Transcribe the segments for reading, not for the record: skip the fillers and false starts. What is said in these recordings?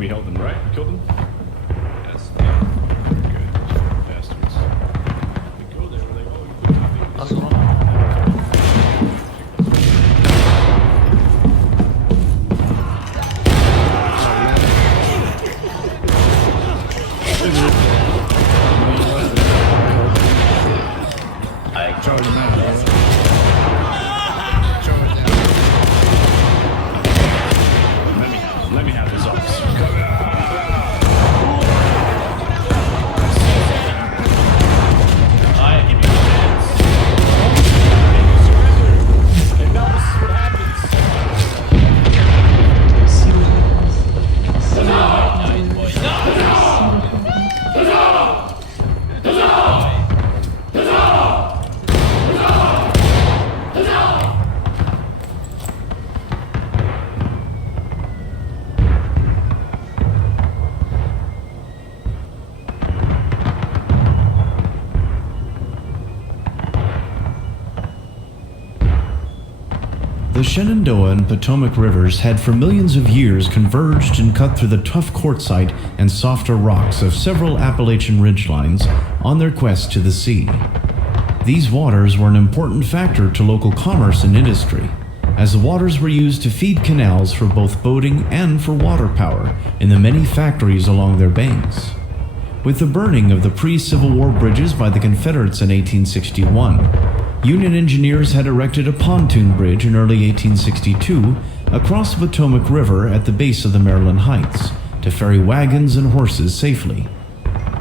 We held them, right? We killed them? Yes. Good. Bastards. We go there, we're like, oh, you put nothing. That's all right. I charge them out. Let me have this officer. I give you a chance. And you surrender. And now this is what happens. The Shenandoah and Potomac rivers had for millions of years converged and cut through the tough quartzite and softer rocks of several Appalachian ridgelines on their quest to the sea. These waters were an important factor to local commerce and industry, as the waters were used to feed canals for both boating and for water power in the many factories along their banks. With the burning of the pre-Civil War bridges by the Confederates in 1861, Union engineers had erected a pontoon bridge in early 1862 across the Potomac River at the base of the Maryland Heights to ferry wagons and horses safely.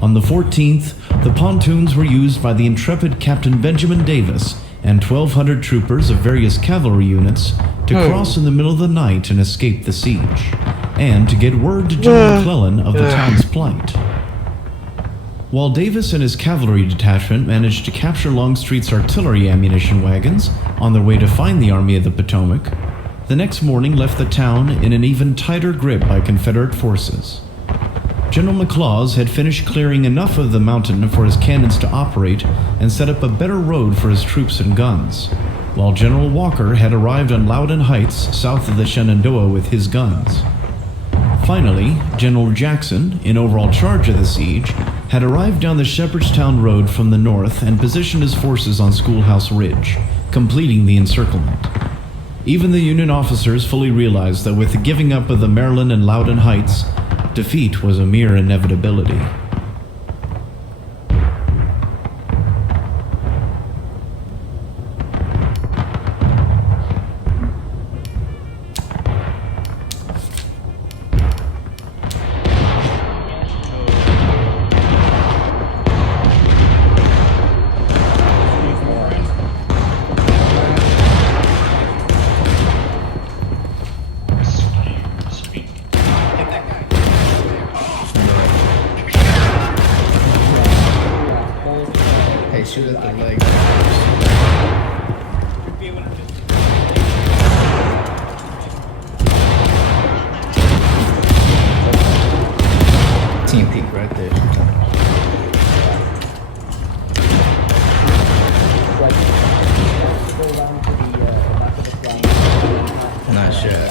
On the 14th, the pontoons were used by the intrepid Captain Benjamin Davis and 1,200 troopers of various cavalry units to cross in the middle of the night and escape the siege, and to get word to General McClellan of the town's plight. While Davis and his cavalry detachment managed to capture Longstreet's artillery ammunition wagons on their way to find the Army of the Potomac, the next morning left the town in an even tighter grip by Confederate forces. General McLaws had finished clearing enough of the mountain for his cannons to operate and set up a better road for his troops and guns, while General Walker had arrived on Loudon Heights south of the Shenandoah with his guns. Finally, General Jackson, in overall charge of the siege, had arrived down the Shepherdstown Road from the north and positioned his forces on Schoolhouse Ridge, completing the encirclement. Even the Union officers fully realized that with the giving up of the Maryland and Loudon Heights, defeat was a mere inevitability. Hey, shoot at the leg. Team peak right there. Nice shot.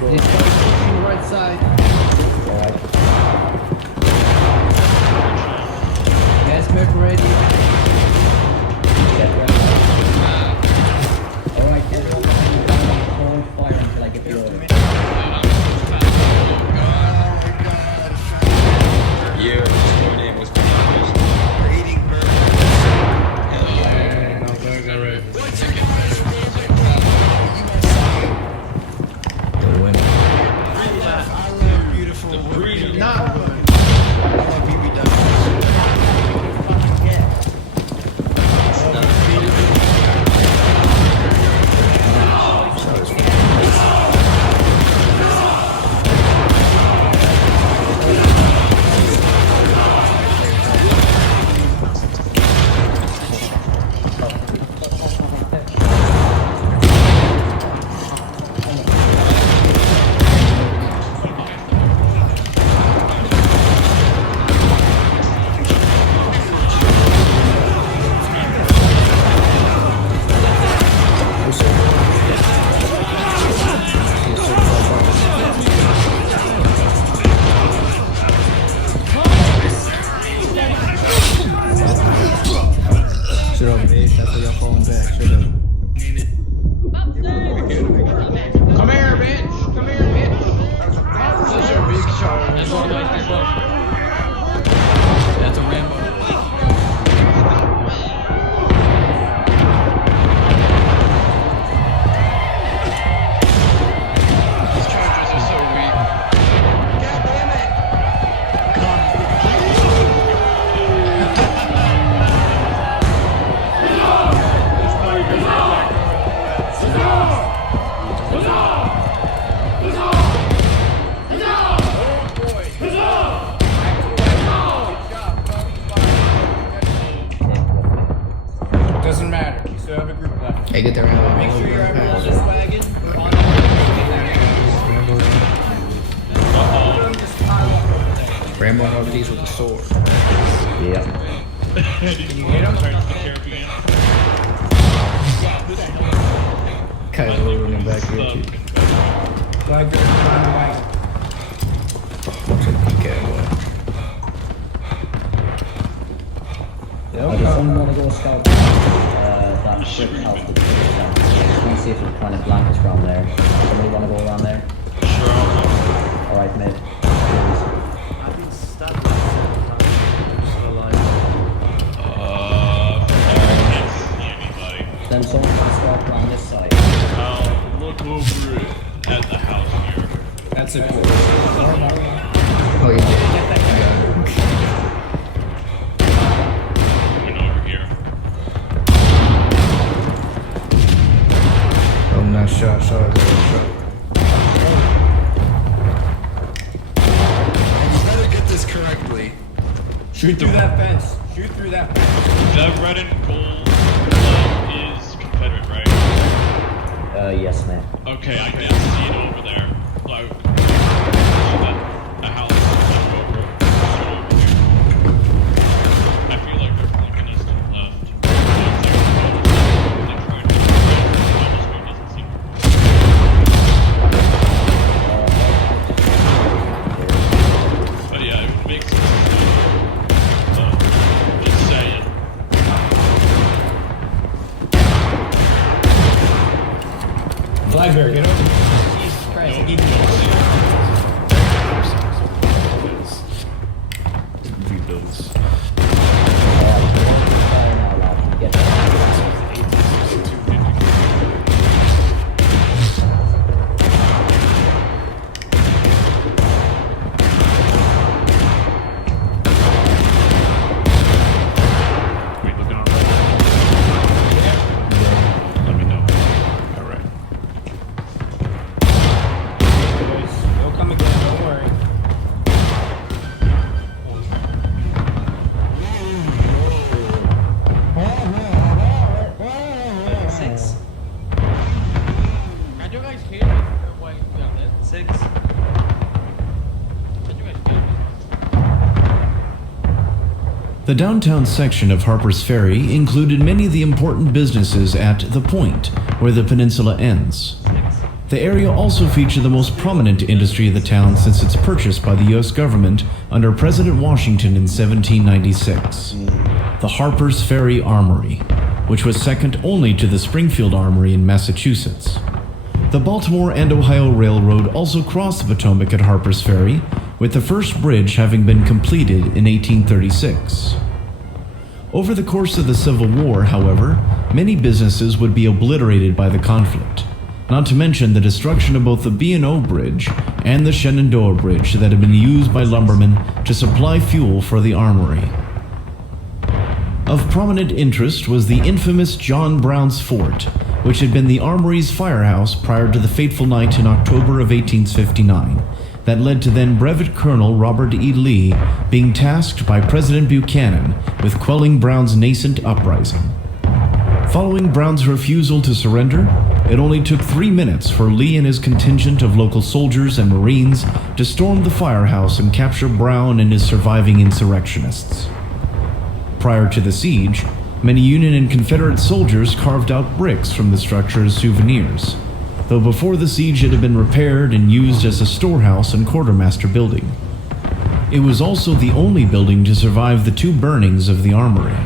They started pushing right matter. We still have a group left. Hey, get the Rambo. Make sure you're ever on this wagon or on the just pile up over there. Rambo and over these with the sword. Yeah. Can you hit him? Pirates of the Caribbean. Yeah, who the hell? Kylo running back here too. Flag bearer, on the wagon. Watch it PK boy. I just want to go scout that ship house with the ship down. I just want to see if there's kind of blankets around there. Somebody want to go around there? Sure, I'll go. Alright, mate. I've been stabbed like 7 times. I'm still alive. I can't see anybody. Then someone can scout around this side. I'll look over at the house here. That's it. Oh, you did. Going over here. Oh, nice shot. Shot. Better get this correctly. Shoot through that fence. Shoot through that fence. That red and gold is Confederate, right? Yes, mate. Okay, I can see it over there. Like, a house over here. I feel like they're flanking us to the left. They're trying to doesn't seem. But yeah, it makes sense. Just saying. Flag bearer, get over. Jesus Christ, I need you. Rebuilds. Get Wait, looking all right? Let me know. All right. Boys, they'll come again, don't worry. Six. How'd you guys hear me? Why you got that? 6. How'd you guys hear me? The downtown section of Harper's Ferry included many of the important businesses at the point where the peninsula ends. The area also featured the most prominent industry of the town since its purchase by the U.S. government under President Washington in 1796. The Harper's Ferry Armory, which was second only to the Springfield Armory in Massachusetts. The Baltimore and Ohio Railroad also crossed the Potomac at Harper's Ferry, with the first bridge having been completed in 1836. Over the course of the Civil War, however, many businesses would be obliterated by the conflict, not to mention the destruction of both the B&O Bridge and the Shenandoah Bridge that had been used by lumbermen to supply fuel for the armory. Of prominent interest was the infamous John Brown's Fort, which had been the armory's firehouse prior to the fateful night in October of 1859 that led to then Brevet Colonel Robert E. Lee being tasked by President Buchanan with quelling Brown's nascent uprising. Following Brown's refusal to surrender, it only took 3 minutes for Lee and his contingent of local soldiers and Marines to storm the firehouse and capture Brown and his surviving insurrectionists. Prior to the siege, many Union and Confederate soldiers carved out bricks from the structure as souvenirs, though before the siege it had been repaired and used as a storehouse and quartermaster building. It was also the only building to survive the 2 burnings of the armory.